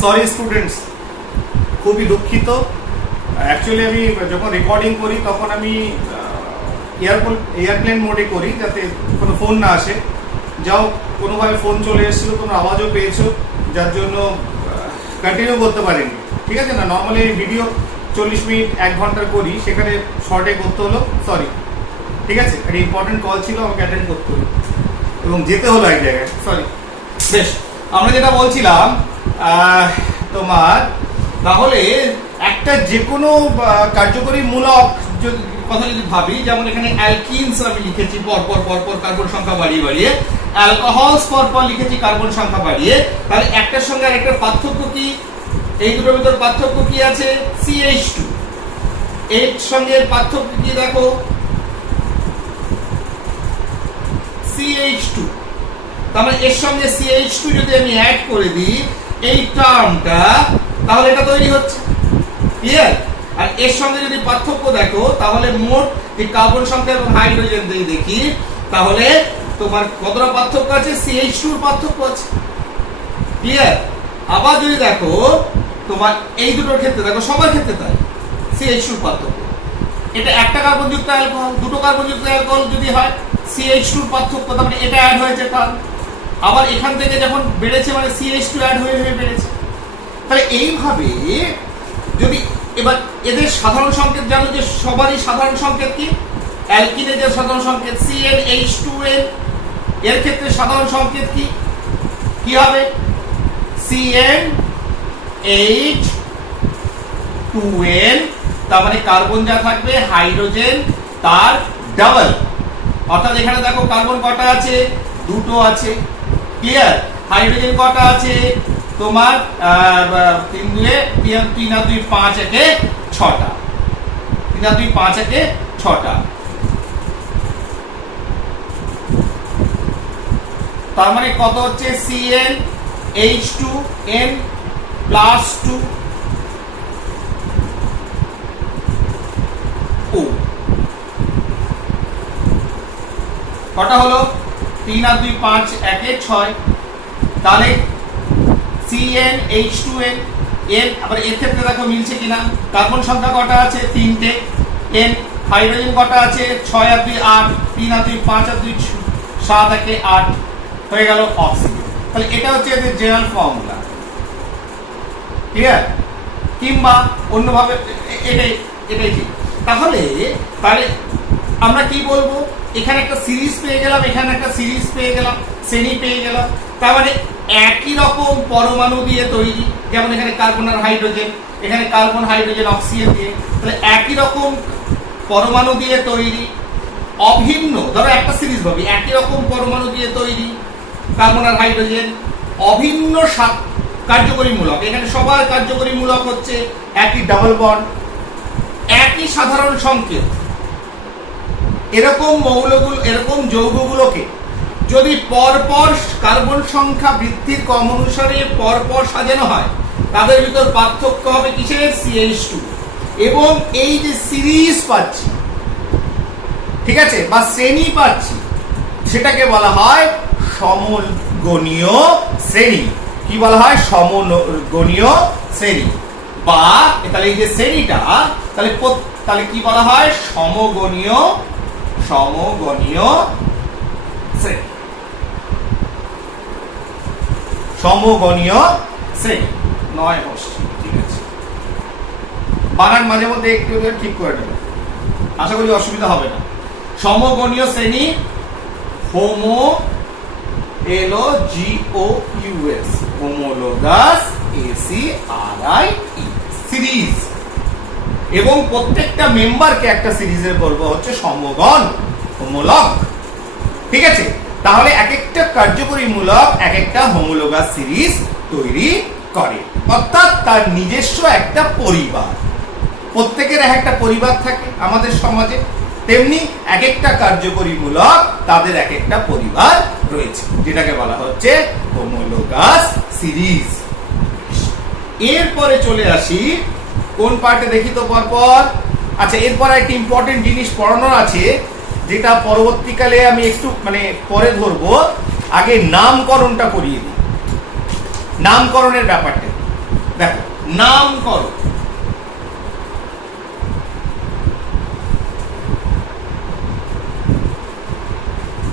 Sorry students, খুবই দুঃখিত। Actually আমি যখন রেকর্ডিং করি তখন আমি এয়ারপ্লেন মোডে করি যাতে কোনো ফোন না আসে। যাও কোনোভাবে ফোন চলে এসেছিলো, তোমরা আওয়াজও পেয়েছো, যার জন্য কন্টিনিউ করতে পারিনি। ঠিক আছে না, নর্মালি ভিডিও 40 মিনিট 1 ঘন্টার করি, সেখানে শর্টে করতে হলো, সরি। ঠিক আছে, একটা ইম্পর্টেন্ট কল ছিল, আমাকে অ্যাটেন্ড করতে হলো এবং যেতে হলো এক জায়গায়, সরি। বেশ, আমরা যেটা বলছিলাম তোমার, তাহলে একটা যে কোনো কার্যকরী মূলক কথা যদি ভাবি, যেমন এখানে অ্যালকিনস আমি লিখেছি পরপর পরপর কার্বন সংখ্যা বাড়িয়ে বাড়িয়ে, অ্যালকোহলস পরপর লিখেছি কার্বন সংখ্যা বাড়িয়ে, তাহলে একটার সঙ্গে আরেকটার পার্থক্য কি? এই দুটোর ভিতর পার্থক্য কি আছে? CH2 এর সঙ্গে পার্থক্য কি দেখো, CH2। তার মানে এর সঙ্গে CH2 যদি আমি অ্যাড করে দিই এই টার্মটা, তাহলে এটা তৈরি হচ্ছে, ক্লিয়ার? আর এর সঙ্গে যদি পার্থক্য দেখো, তাহলে মোট এই কার্বন সংখ্যা এবং হাইড্রোজেন দিয়ে দেখি, তাহলে তোমার কতটা পার্থক্য আছে? CH2 এর পার্থক্য আছে, ক্লিয়ার? আবার যদি দেখো তোমার এই দুটোর ক্ষেত্রে দেখো, সবার ক্ষেত্রে তাই, CH2 এর পার্থক্য। এটা একটা কার্বনযুক্ত অ্যালকোহল, দুটো কার্বনযুক্ত অ্যালকোহল যদি হয়, CH2 এর পার্থক্য, তার মানে এটা অ্যাড হয়েছে টার্ম। আবার এখান থেকে যখন বেড়েছে মানে CH2 অ্যাড হয়ে হয়ে বেড়েছে। তাহলে এইভাবে যদি এবার এদের সাধারণ সংকেত জানো, যে সবারই সাধারণ সংকেত কি? অ্যালকিনের যে সাধারণ সংকেত CnH2n, এর ক্ষেত্রে সাধারণ সংকেত কি কি হবে? CnH2n। তার মানে কার্বন যা থাকবে হাইড্রোজেন তার ডাবল, অর্থাৎ এখানে দেখো কার্বন কটা আছে? দুটো আছে, ক্লিয়ার? হাইড্রোজেন কটা আছে তোমার? 3 আর 2 5 একে 6টা, 3 আর 2 5 একে 6টা। তার মানে কত হচ্ছে? CnH2n প্লাস 2O কটা হলো? 3 আর 2 5 একে 6। তাহলে CnH2n এর, আবার এর ক্ষেত্রে দেখো মিলছে কিনা, কার্বন সংখ্যা কটা আছে? 3টে। n হাইড্রোজেন কটা আছে? 6 আর 2 8, 3 আর 2 5 আর 2 7 একে 8 হয়ে গেল অক্সিজেন। তাহলে এটা হচ্ছে এদের জেনারেল ফর্মুলা, ক্লিয়ার? কিংবা অন্যভাবে এটাই এটাই ঠিক। তাহলে আমরা কি বলবো? এখানে একটা সিরিজ পেয়ে গেলাম, এখানে একটা সিরিজ পেয়ে গেলাম, শ্রেণী পেয়ে গেলাম। তার মানে একই রকম পরমাণু দিয়ে তৈরি, যেমন এখানে কার্বন আর হাইড্রোজেন, এখানে কার্বন হাইড্রোজেন অক্সিজেন দিয়ে, তাহলে একই রকম পরমাণু দিয়ে তৈরি, অভিন্ন। ধরো একটা সিরিজ ভাবি, একই রকম পরমাণু দিয়ে তৈরি কার্বন আর হাইড্রোজেন, অভিন্ন কার্যকরী মূলক। এখানে সবার কার্যকরী মূলক হচ্ছে একই ডাবল বন্ড, একই সাধারণ সংকেত। এরকম মৌলগুলো, এরকম যৌগগুলোকে যদি পরপর কার্বন সংখ্যা বৃদ্ধির ক্রম অনুসারে পরপর সাজানো হয়, তাদের ভিতর পার্থক্য হবে কিসের? CH2। এবং এই যে সিরিজ পাচ্ছি, ঠিক আছে, বা শ্রেণী পাচ্ছি, সেটাকে বলা হয় সমগণীয় শ্রেণী। কি বলা হয়? সমগণীয় শ্রেণী। বা তাহলে এই যে শ্রেণীটা, তাহলে কি বলা হয়? সমগণীয় শ্রেণী, সমগণীয় শ্রেণী। 9 হচ্ছে, ঠিক আছে। বানান মাঝে মধ্যে একটু ঠিক করে নেবে, আশা করি অসুবিধা হবে না। সমগণীয় শ্রেণী, Homo LOGOUS, homologous ACRIE, series. এবং প্রত্যেকটা মেম্বারকে একটা সিরিজের বলবো হচ্ছে সমগণ হোমোলগ, ঠিক আছে? তাহলে এক একটা কার্যকরী মূলক এক একটা হোমোলোগাস সিরিজ তৈরি করে, অর্থাৎ তার নিজস্ব একটা পরিবার। প্রত্যেকের এক একটা পরিবার থাকে আমাদের সমাজে, তেমনি এক একটা কার্যকরী মূলক তাদের এক একটা পরিবার রয়েছে, যেটাকে বলা হচ্ছে হোমোলোগাস সিরিজ। এরপরে চলে আসি কোন পার্টে, দেখি তো পরপর। আচ্ছা, এরপর একটা ইম্পর্টেন্ট জিনিস পড়ানোর আছে, যেটা পরবর্তীকালে আমি একটু পরে ধরবো। আগে নামকরণটা করিয়ে দিই, নামকরণের ব্যাপারটা। দেখো নামকরণ,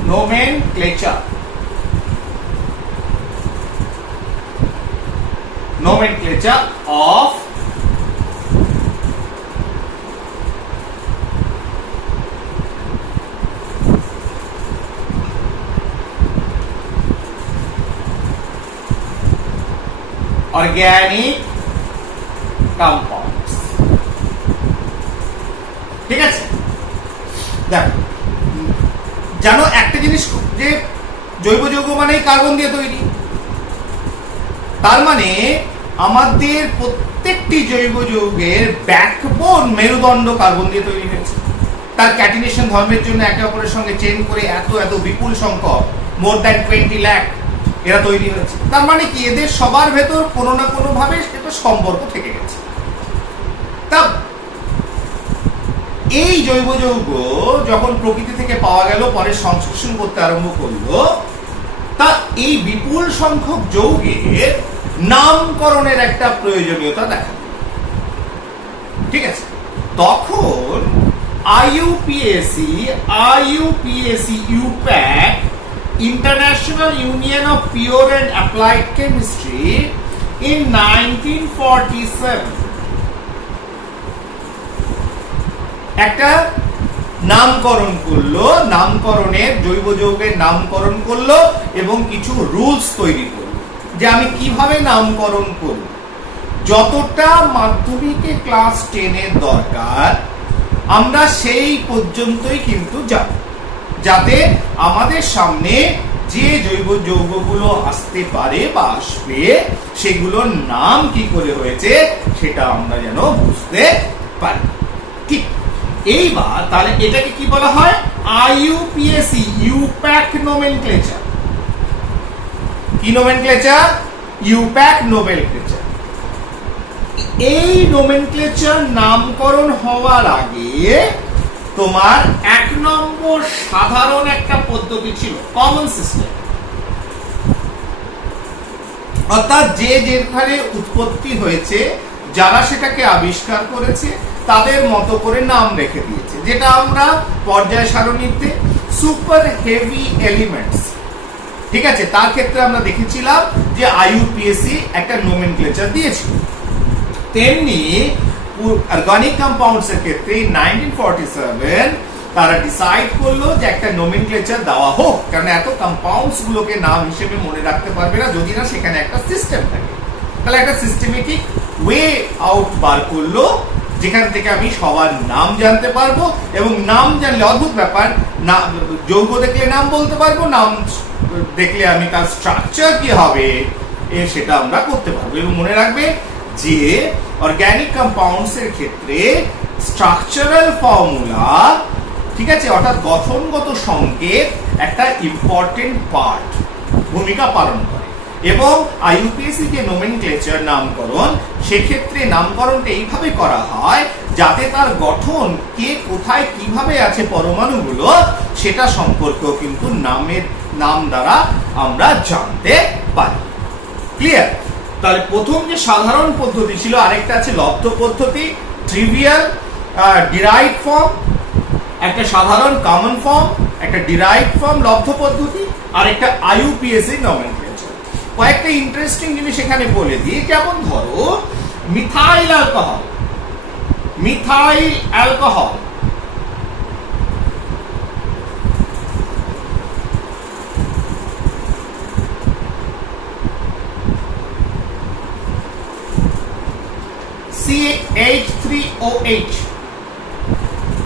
nomenclature, nomenclature of organic compounds। ঠিক আছে, দেখো জানো একটা জিনিস যে জৈব যৌগ মানেই কার্বন দিয়ে তৈরি, তার মানে আমাদের প্রত্যেকটি জৈব যৌগের ব্যাকবোন মেরুদণ্ড কার্বন দিয়ে তৈরি হয়েছে। তার ক্যাটিনেশন ধর্মের জন্য একে অপরের সঙ্গে চেন করে এত এত বিপুল সংখ্যক মোর দ্যান 20 লাখ এরা তৈরি হয়েছে। তার মানে কি এদের সবার ভেতর কোনো না কোনো ভাবে একটা সম্পর্ক থেকে গেছে। তা এই জৈব যৌগ যখন প্রকৃতি থেকে পাওয়া গেল, পরে সংশ্লেষণ করতে আরম্ভ করলো, তা এই বিপুল সংখ্যক যৌগের নামকরণের একটা প্রয়োজনীয়তা দেখা দিল। ঠিক আছে, তখন IUPAC UPAC International Union of Pure and Applied Chemistry in 1947 একটা নামকরণ করলো, নামকরণের জৈব যৌগের নামকরণ করলো এবং কিছু রুলস তৈরি করলো যে আমি কিভাবে নামকরণ করব। যতটা মাধ্যমিকে ক্লাস 10 এর দরকার আমরা সেই পর্যন্তই কিন্তু যাব, যাতে আমাদের সামনে যে জৈব যৌগগুলো আসতে পারে বা আসবে সেগুলোর নাম কি করে হয়েছে সেটা আমরা যেন বুঝতে পারি। ঠিক, এইবার তাহলে এটাকে কি বলা হয়? IUPAC UPAC nomenclature. কি নোমেনক্লেচার? UPAC nomenclature. এই নোমেনক্লেচার নামকরণ হওয়ার আগে তোমার 1 নম্বর সাধারণ একটা পদ্ধতি ছিল, কমন সিস্টেম। অর্থাৎ যে যেখানে উৎপত্তি হয়েছে, যারা সেটাকে আবিষ্কার করেছে তাদের মতো করে নাম রেখে দিয়েছে, যেটা আমরা পর্যায় সারণীতে সুপার হেভি এলিমেন্টস, ঠিক আছে, তার ক্ষেত্রে আমরা দেখেছিলাম যে IUPAC একটা নোমেনক্লেচার দিয়েছিল। তেমনি অর্গানিক কম্পাউন্ডস এর ক্ষেত্রে 1947 তারা ডিসাইড করলো যে একটা নোমেনক্লেচার দেওয়া হোক, কারণ এত কম্পাউন্ডস গুলোকে নাম হিসেবে মনে রাখতে পারবে না যদি না সেখানে একটা সিস্টেম থাকে। তাহলে একটা সিস্টেমেটিক ওয়ে আউট বার করলো যেখান থেকে আমি সবার নাম জানতে পারবো, এবং নাম জানলে অদ্ভুত ব্যাপার, না যৌগ দেখলে নাম বলতে পারবো, নাম দেখলে আমি তার স্ট্রাকচার কি হবে সেটা আমরা করতে পারবো। এবং মনে রাখবে যে অর্গানিক কম্পাউন্ডস এর ক্ষেত্রে স্ট্রাকচারাল ফর্মুলা, ঠিক আছে, অর্থাৎ গঠনগত সংকেত একটা ইম্পর্টেন্ট পার্ট ভূমিকা পালন করে। এবং IUPAC যে নোমেনক্লেচার নামকরণ, সেক্ষেত্রে নামকরণটা এইভাবে করা হয় যাতে তার গঠন কে কোথায় কিভাবে আছে পরমাণুগুলো সেটা সম্পর্কেও কিন্তু নাম দ্বারা আমরা জানতে পারি। ক্লিয়ার? তাহলে প্রথম যে সাধারণ পদ্ধতি ছিল, আরেকটা আছে লব্ধ পদ্ধতি, ট্রিভিয়াল ডিরাইভড ফর্ম, একটা সাধারণ কমন ফর্ম, একটা ডিরাইভড ফর্ম লব্ধ পদ্ধতি, আর একটা IUPAC নোমেনক্লেচার। কয়েকটা ইন্টারেস্টিং জিনিস এখানে বলে দিই, যেমন ধরো methyl alcohol, methyl alcohol CH3OH,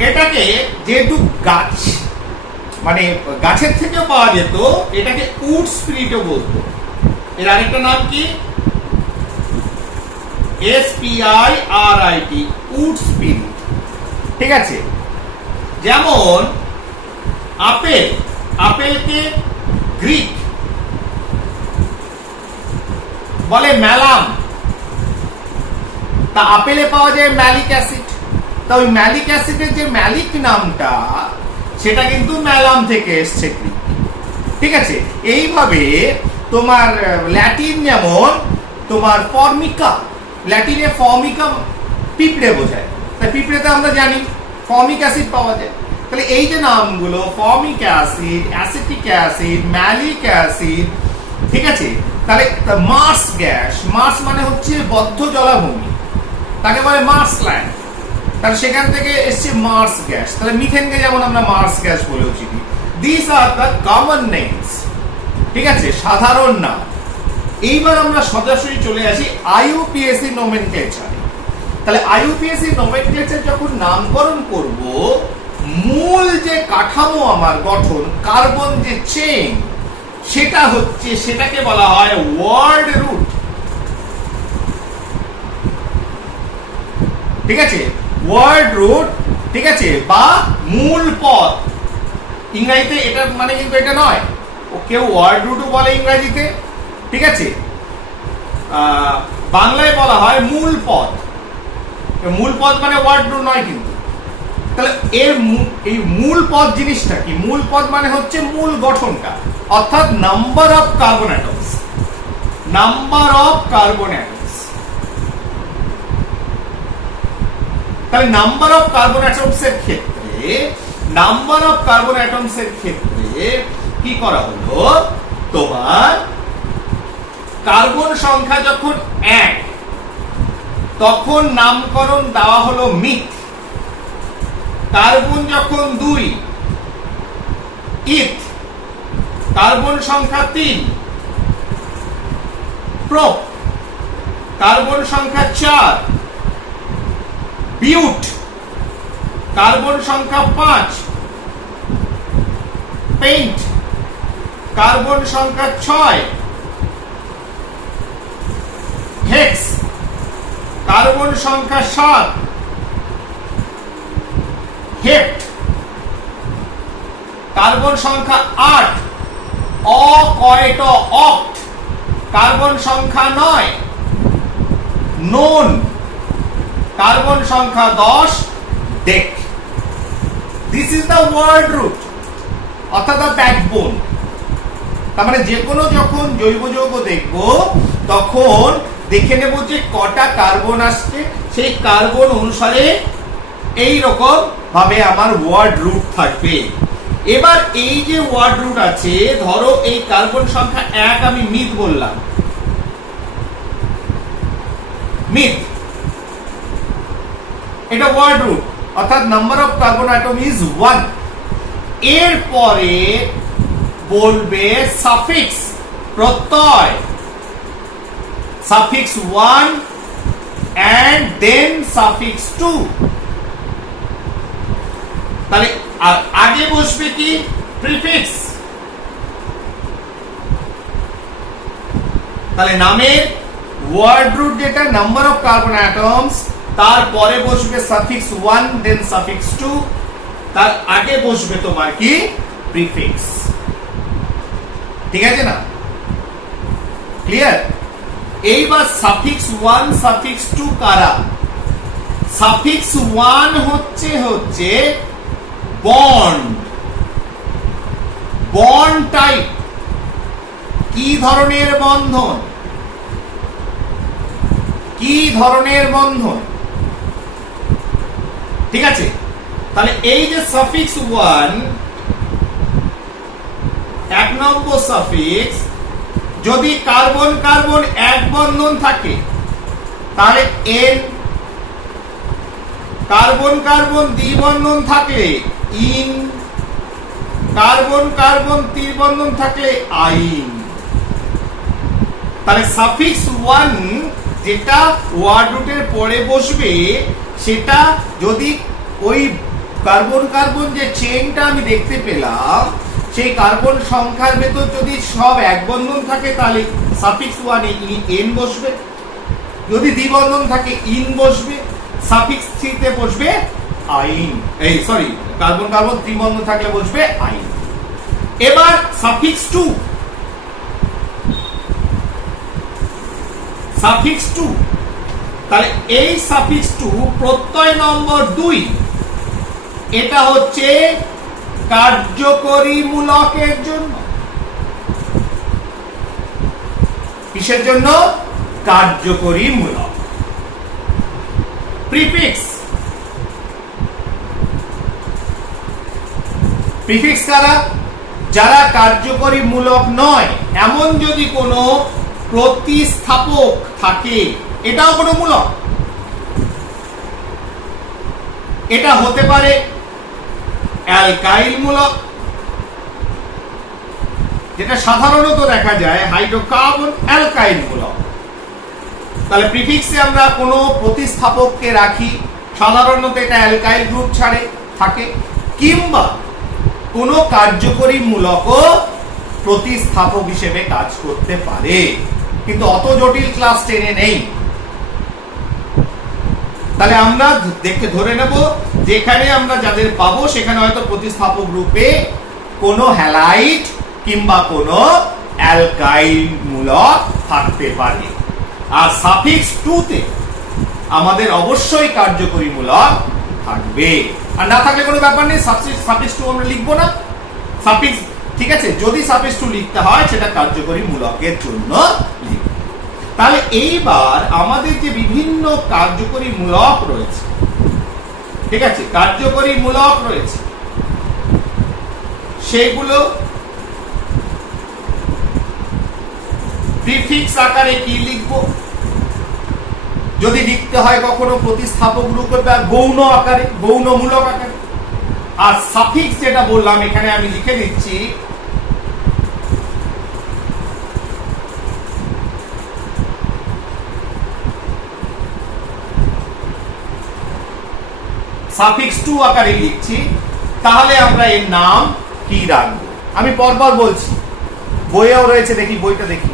এটাকে যেহেতু গাছ মানে গাছের থেকে পাওয়া যেত, এটাকে উড স্পিরিটও বলতো। এর আরেকটা নাম কি? SPIRIT, wood spirit. ঠিক আছে, যেমন আপেল, আপেলকে গ্রিক বলে ম্যালাম, তা আপেলে পাওয়া যায় ম্যালিক অ্যাসিড, তা ওই ম্যালিক অ্যাসিডের যে ম্যালিক নামটা সেটা কিন্তু ম্যালাম থেকে এসছে গ্রিক। ঠিক আছে, এইভাবে তোমার ল্যাটিন যেমন তোমার ফর্মিকা, ল্যাটিনে ফর্মিকা পিঁপড়ে বোঝায়, তাই পিঁপড়েতে আমরা জানি ফর্মিক অ্যাসিড পাওয়া যায়। তাহলে এই যে নামগুলো formic acid, acetic acid, malic acid, ঠিক আছে, তাহলে মার্স গ্যাস, মার্স মানে হচ্ছে বদ্ধ জলাভূমি, তাকে বলে মার্সল্যান্ড, তাহলে সেখান থেকে এসছে মার্স গ্যাস। তাহলে মিথেনকে যেমন আমরা মার্স গ্যাস বলেও চিনি। This are the common names, ঠিক আছে, সাধারণ নাম। এইবার আমরা সরাসরি চলে আসি আইইউপিএসি নোমেনক্লেচারে। তাহলে আইইউপিএসি নোমেনক্লেচার যখন নামকরণ করব, মূল যে কাঠামো আমার গঠন, কার্বন যে চেইন, সেটা হচ্ছে, সেটাকে বলা হয় ওয়ার্ড রুট, ঠিক আছে, ওয়ার্ড রুট, ঠিক আছে, বা মূল পদ। ইংরেজিতে এটার মানে কিন্তু এটা নয়, ও কেউ ওয়ার্ড রুটও বলে ইংরেজিতে, ঠিক আছে, বাংলায় বলা হয় মূল পদ। মূল পদ মানে ওয়ার্ড রুট নয় কিন্তু। তাহলে এই মূল পদ জিনিসটা কি? মূল পদ মানে হচ্ছে মূল গঠনটা, অর্থাৎ number of carbon atoms, number of carbon atoms. তাহলে নাম্বার অফ কার্বন অ্যাটমস এর ক্ষেত্রে, নাম্বার অফ কার্বন অ্যাটমস এর ক্ষেত্রে কি করা হলো, তোমার কার্বন সংখ্যা যখন 1 তখন নামকরণ দেওয়া হলো মিথ। কার্বন যখন 2 ইথ, কার্বন সংখ্যা 3 প্রোপ, কার্বন সংখ্যা 4 বিউট, কার্বন সংখ্যা 5 পেইন্ট, কার্বন সংখ্যা 6 হেক্স, কার্বন সংখ্যা 7 হেপ্ট, কার্বন সংখ্যা 8 অকয়েট অক্ট, কার্বন সংখ্যা 9 নোন, কার্বন সংখ্যা 10 dec. This is the word root, অর্থাৎ দ্য ব্যাকবোন। তার মানে যে কোনো যখন জৈব যৌগ দেখব, তখন দেখে নেব যে কটা কার্বন আসছে, সেই কার্বন অনুসারে এই রকম ভাবে আমার ওয়ার্ড রুট থাকবে। এবার এই যে ওয়ার্ড রুট আছে, ধরো এই কার্বন সংখ্যা 1 আমি মিথ বললাম, মিথ, এটা ওয়ার্ড রুট, অর্থাৎ number of carbon atom is 1। এরপরে বলবে সাফিক্স, প্রত্যয়, suffix 1 and then suffix 2। তাহলে আগে বসবে কি? প্রিফিক্স। তাহলে নামের ওয়ার্ড রুট যেটা নাম্বার অফ কার্বন অ্যাটমস, তারপরে বসবে সাফিক্স 1 দেন সাফিক্স 2, তার আগে বসবে তোমার কি? প্রিফিক্স। ঠিক আছে না? ক্লিয়ার? এইবার সাফিক্স 1 সাফিক্স 2 কারা? সাফিক্স 1 হচ্ছে বন্ড, বন্ড টাইপ, কি ধরনের বন্ধন, কি ধরনের বন্ধন, ঠিক আছে? তাহলে এই যে সাফিক্স 1, 1 নম্বর সাফিক্স, যদি কার্বন কার্বন এক বন্ধন থাকে তাহলে এন, কার্বন কার্বন দ্বিবন্ধন থাকলে ইন, কার্বন কার্বন ত্রিবন্ধন থাকলে আইন। তাহলে সাফিক্স 1 যেটা ওয়ার্ড রুটের পরে বসবে, সেটা যদি ওই কার্বন কার্বন যে চেইনটা আমি দেখতে পেলাম, সেই কার্বন সংখ্যার ভেতর যদি সব এক বন্ধন থাকে তাহলে সাফিক্স 1 এ এন বসবে, যদি দ্বিবন্ধন থাকে ইন বসবে, সাফিক্স 3 তে বসবে আইন, এই সরি কার্বন কার্বন ত্রিবন্ধন থাকলে বসবে আইন। এবার সাফিক্স 2, সাফিক্স 2, তাহলে এই সাফিক্স 2 প্রত্যয় নম্বর 2, এটা হচ্ছে কার্যকরী মূলকের জন্য। কিসের জন্য? কার্যকরী মূলক। প্রিফিক্স। প্রিফিক্স কারা? যারা কার্যকরী মূলক নয় এমন যদি কোনো প্রতিস্থাপক থাকে, এটাও কোনো মূলক। এটা হতে পারে অ্যালকাইল মূলক, যেটা সাধারণত দেখা যায় হাইড্রোকার্বন অ্যালকাইল মূলক। তাহলে প্রিফিক্সে আমরা কোনো প্রতিস্থাপককে রাখি, সাধারণত এটা অ্যালকাইল গ্রুপ ছাড়ে থাকে, কিংবা কোনো কার্যকরী মূলকও প্রতিস্থাপক হিসেবে কাজ করতে পারে, কিন্তু অত জটিল ক্লাস 10 এ নেই। তাহলে আমরা দেখে ধরে নেব যেখানে আমরা যাদের পাবো সেখানে হয়তো প্রতিস্থাপক রূপে কোনো হ্যালাইড কিংবা কোনো অ্যালকাইল মূলক থাকতে পারে। আর সাফিক্স 2 তে আমাদের অবশ্যই কার্যকরী মূলক থাকবে, আর না থাকলে কোনো ব্যাপার নেই, সাফিক্স 2 আমরা লিখবো না। সাফিক্স ঠিক আছে, যদি সাফিক্স 2 লিখতে হয় সেটা কার্যকরী মূলকের জন্য লিখব। তাহলে এইবার আমাদের যে বিভিন্ন কার্যকরী মূলক রয়েছে, ঠিক আছে, কার্যকরী মূলক রয়েছে, সেগুলো প্রিফিক্স আকারে কি লিখবো, যদি লিখতে হয় কখনো প্রতিস্থাপক রূপে বা গৌণ আকারে, গৌণ মূলক আকারে। আর সাফিক্স যেটা বললাম এখানে আমি লিখে দিচ্ছি সাফিক্স 2 আকারে লিখছি, তাহলে আমরা এর নাম কি রাখবো আমি পরপর বলছি। বইয়েও রয়েছে, দেখি বইটা দেখি।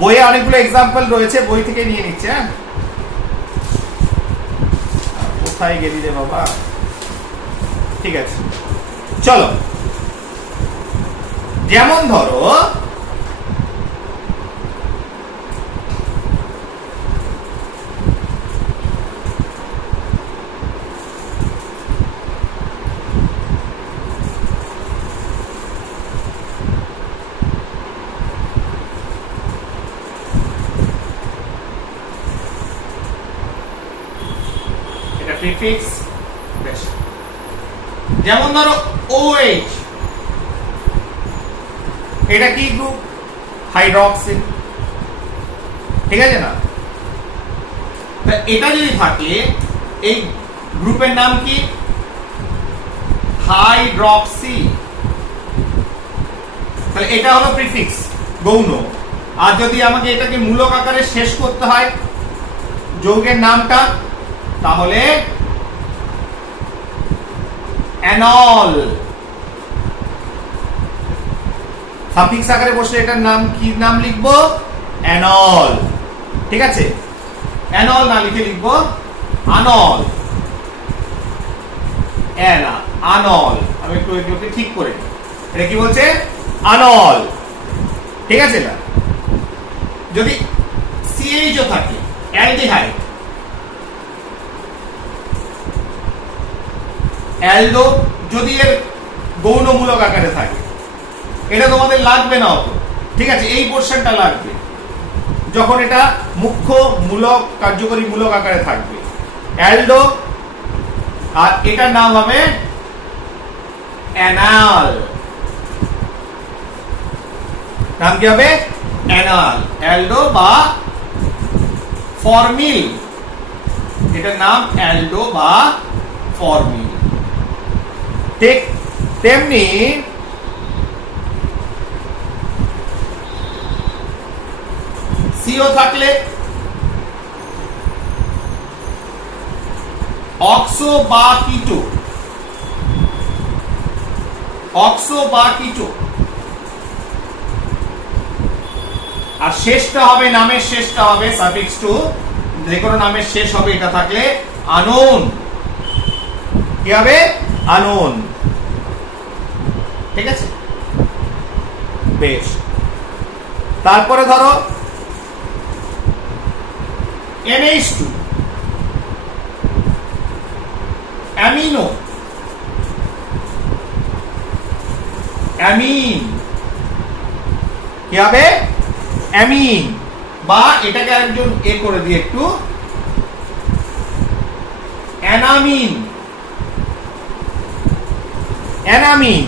বইয়ে অনেকগুলো এক্সাম্পল রয়েছে, বই থেকে নিয়ে নিচ্ছে। হ্যাঁ, কোথায় গেলি রে বাবা? ঠিক আছে, চলো। যেমন ধরো প্রিফিক্স, বেশ, যেমন ধরো OH, এটা কি গ্রুপ? হাইড্রক্সিল, ঠিক আছে না? এটা যদি থাকে এই গ্রুপের নাম কি? হাইড্রক্সি। তাহলে এটা হলো প্রিফিক্স, গৌণ। আর যদি আমাকে এটাকে মূলক আকারে শেষ করতে হয় যৌগের নামটা, তাহলে অ্যানল। সাফিক্স আকারে বসলে এটার নাম কি নাম লিখবো? অ্যানল, ঠিক আছে? অ্যানল না লিখে লিখবো আনল। আনল, আমি একটু এগুলোকে ঠিক করে নিই। এটা কি বলছে? আনল, ঠিক আছে না? যদি CH ও থাকে, অ্যালডিহাইড, অ্যালডো, যদি এর গৌণমূলক আকারে থাকে, এটা তোমাদের লাগবে না অত, ঠিক আছে? এই পোরশনটা লাগবে যখন এটা মুখ্য মূলক, কার্যকরী মূলক আকারে থাকবে, অ্যালডো। আর এটার নাম হবে অ্যানাল। নাম কি হবে? অ্যানাল, অ্যালডো বা ফর্মিল। এটার নাম অ্যালডো বা ফর্মিল। ঠিক তেমনি CO থাকলে অক্সো বা কিটো, অক্সো বা কিটো। আর শেষটা হবে, নামের শেষটা হবে সাফিক্স 2, যে কোনো নামের শেষ হবে এটা থাকলে আনোন। কি হবে? আনোন, ঠিক আছে? বেশ, তারপরে ধরো NH2, অ্যামিনো, অ্যামিন, কি কি হবে অ্যামিন, বা এটাকে আরেকজন এ করে দিয়ে একটু অ্যানামিন, অ্যানামিন,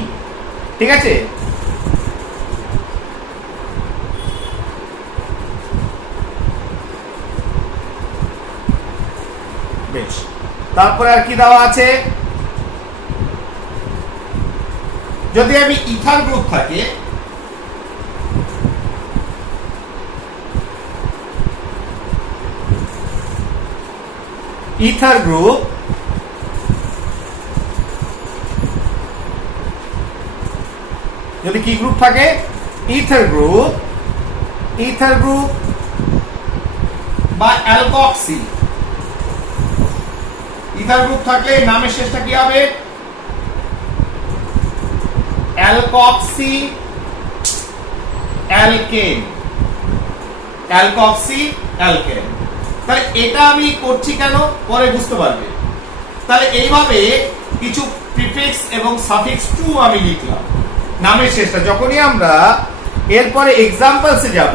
ঠিক আছে। বেশ, তারপরে আর কি দেওয়া আছে, যদি আমি ইথার গ্রুপ থাকে, ইথার গ্রুপ যদি কি গ্রুপ থাকে, ইথার গ্রুপ, ইথার গ্রুপ বা অ্যালকক্সি, ইথার গ্রুপ থাকলে নামের শেষটা কি হবে অ্যালকক্সি অ্যালকেন, অ্যালকক্সি অ্যালকেন। তাহলে এটা আমি করছি কেন পরে বুঝতে পারবে। তাহলে এইভাবে কিছু প্রিফিক্স এবং সাফিক্স টু আমি লিখলাম নামের শেষটা। যখনই আমরা এরপরে এক্সাম্পলসে যাব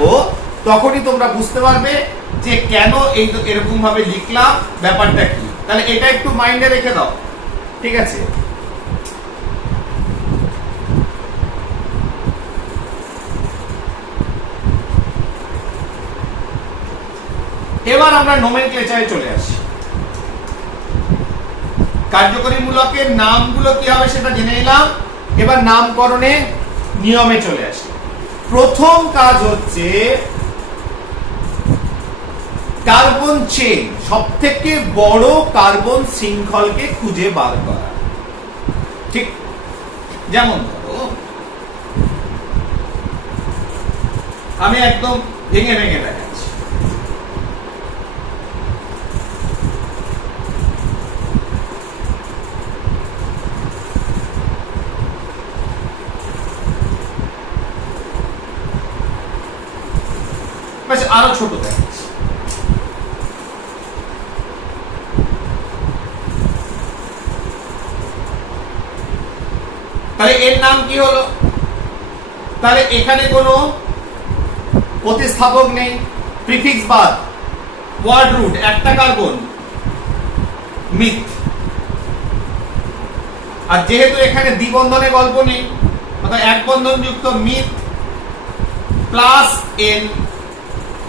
তখনই তোমরা বুঝতে পারবে যে কেন এই এরকম ভাবে লিখলাম, ব্যাপারটা কি। তাহলে এটা একটু মাইন্ডে রেখে দাও, ঠিক আছে। এবার আমরা নোমেনক্লেচারে চলে আসি। কার্যকরী মূলকের নামগুলো কি হবে সেটা জেনে নিলাম। এবার নামকরণে নিয়মে চলে আসি। প্রথম কাজ হচ্ছে কার্বন চেইন, সবথেকে বড় কার্বন শৃঙ্খলকে খুঁজে বার করা। ঠিক যেমন ধরো আমি একদম ভেঙে ভেঙে দেখাচ্ছি। আরো ছোট দেখাচ্ছি। তাহলে এর নাম কি হলো? তাহলে এখানে কোনো প্রতিস্থাপক নেই, প্রিফিক্স বাদ, ওয়ার্ড রুট, একটা কার্বন, মিথ। আর যেহেতু এখানে দ্বিবন্ধনে গল্প নেই, অর্থাৎ এক বন্ধন যুক্ত মিথ প্লাস এন,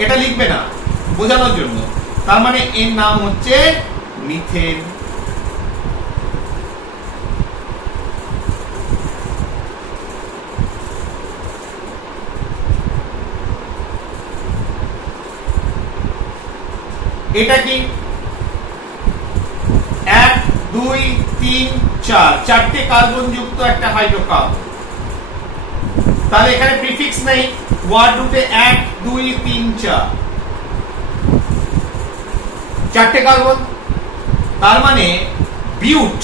এটা লিখবে না বোঝানোর জন্য। তার মানে এর নাম হচ্ছে মিথেন। এটা কি 1 2 3 4, চারটে কার্বন যুক্ত একটা হাইড্রোকার্বন। তাহলে এখানে প্রিফিক্স নেই, ওয়ার্ড রুটে 1 2 3 4, চারটে কার্বন। তার মানে বিউট।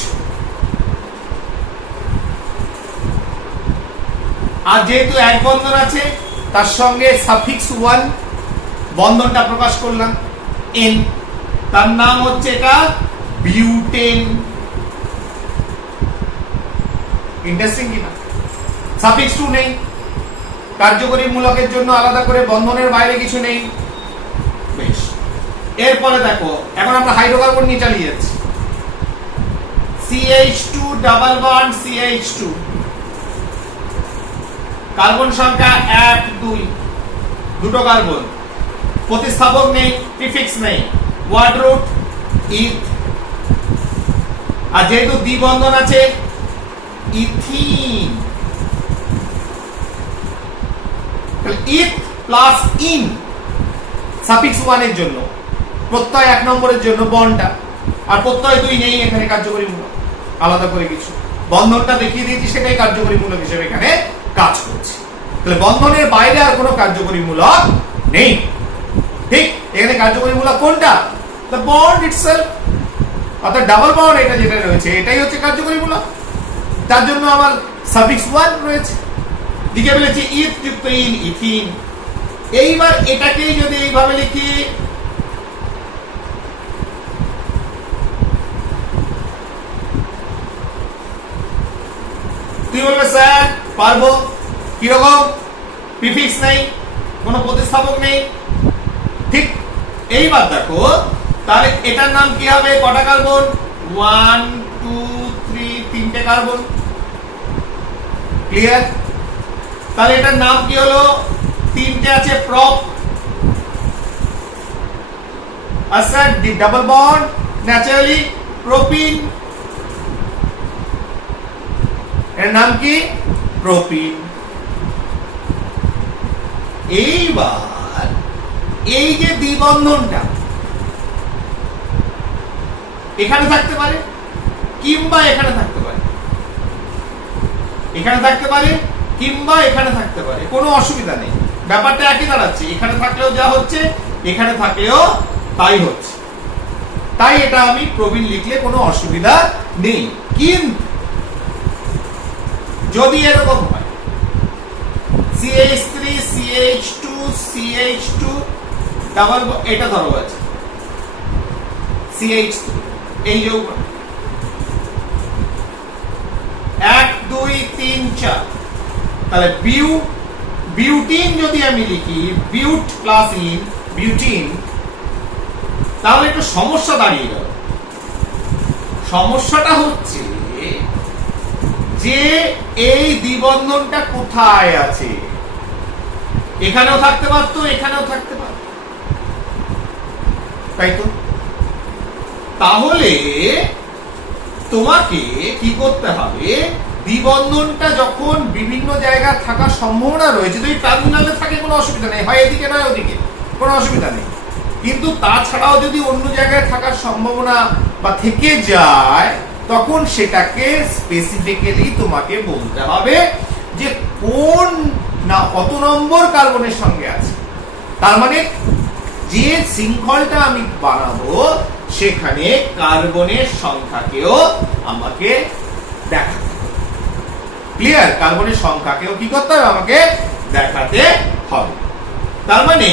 আর যেহেতু এক বন্ধন আছে তার সঙ্গে সাফিক্স 1, বন্ধনটা প্রকাশ করলাম এন, তার নাম হচ্ছে এটা বিউটেন। ইন্টারেস্টিং কিনা? সাফিক্স 2 নেই, কার্যকরী মূলকের জন্য আলাদা করে বন্ধনের বাইরে কিছু নেই। বেশ, এরপরে দেখো এখন আমরা হাইড্রোকার্বন নিয়ে চালিয়ে যাচ্ছি। CH2 double bond CH2, carbon সংখ্যা 1 2, দুটো কার্বন, প্রতিস্থাপক নেই, প্রিফিক্স নেই, ওয়ার্ড রুট ইথ। আর যেহেতু দ্বিবন্ধন আছে ইথিন, ইথ প্লাস ইন, সাফিক্স 1 এর জন্য, প্রত্যয় 1 নম্বরের জন্য বন্ডটা, আর প্রত্যয় 2 নেই এখানে কার্যকরী মূলক, আলাদা করে কিছু। বন্ধনটা দেখিয়ে দিয়েছি, সেটাই কার্যকরী মূলক হিসেবে এখানে কাজ করছে। তাহলে বন্ধনের বাইরে আর কোনো কার্যকরী মূলক নেই। ঠিক, এখানে কার্যকরী মূলক কোনটা? দ্য বন্ড ইটসেলফ, অর্থাৎ ডাবল বন্ড এটা যেটা রয়েছে এটাই হচ্ছে কার্যকরী মূলক। তার জন্য আমার সাফিক্স 1 রয়েছে। লিখে ফেলেছি ইথ যুক্ত ইন, ইথিন। এইবার এটাকেই যদি এইভাবে লিখি, তুই বলবে স্যার পারবো, কিরকম? প্রিফিক্স নেই, কোনো প্রতিস্থাপক নেই। ঠিক এইবার দেখো তাহলে এটার নাম কি হবে? কটা কার্বন? 1 2 3 তিনটে কার্বন। ক্লিয়ার? তাহলে এটার নাম কি হলো? তিনটে আছে প্রপ। আচ্ছা, দি ডাবল বন্ড ন্যাচারালি প্রোপিন। এর নাম কি? প্রোপিন। এইবার এই যে দ্বিবন্ধনটা এখানে থাকতে পারে কিংবা এখানে থাকতে পারে, এখানে থাকতে পারে কিংবা এখানে থাকতে পারে, কোনো অসুবিধা নেই, ব্যাপারটা একই দাঁড়াচ্ছে। এখানে থাকলেও যা হচ্ছে এখানে থাকলেও তাই হচ্ছে, তাই এটা আমি প্রবীণ লিখলে কোনো অসুবিধা নেই। কিন্তু যদি এরকম হয় CH3 CH2 CH2 ডাবল, এটা ধরো আছে CH3 এই যৌগ 1 2 3 4, তাহলে বিউটিন যদি আমি লিখি বিউট প্লাস ইন বিউটিন, তাহলে একটু সমস্যা দাঁড়িয়ে গেল। সমস্যাটা হচ্ছে যে এই দ্বিবন্ধনটা কোথায় আছে? এখানেও থাকতে পারতো, এখানেও থাকতে পারতো, তাই তো? তাহলে তোমাকে কি করতে হবে? দ্বিবন্ধনটা যখন বিভিন্ন জায়গায় থাকার সম্ভাবনা রয়েছে, তো এই টার্মিনালে থাকে কোনো অসুবিধা নেই, হয় এদিকে নয় ওদিকে, কোনো অসুবিধা নেই। কিন্তু তাছাড়াও যদি অন্য জায়গায় থাকার সম্ভাবনা বা থেকে যায়, তখন সেটাকে স্পেসিফিক্যালি তোমাকে বলতে হবে যে কোন না কত নম্বর কার্বনের সঙ্গে আছে। তার মানে যে শৃঙ্খলটা আমি বানাবো সেখানে কার্বনের সংখ্যাকেও আমাকে দেখাতে হবে। ক্লিয়ার? কার্বনের সংখ্যাকেও কি করতে হবে? আমাকে দেখাতে হবে। তার মানে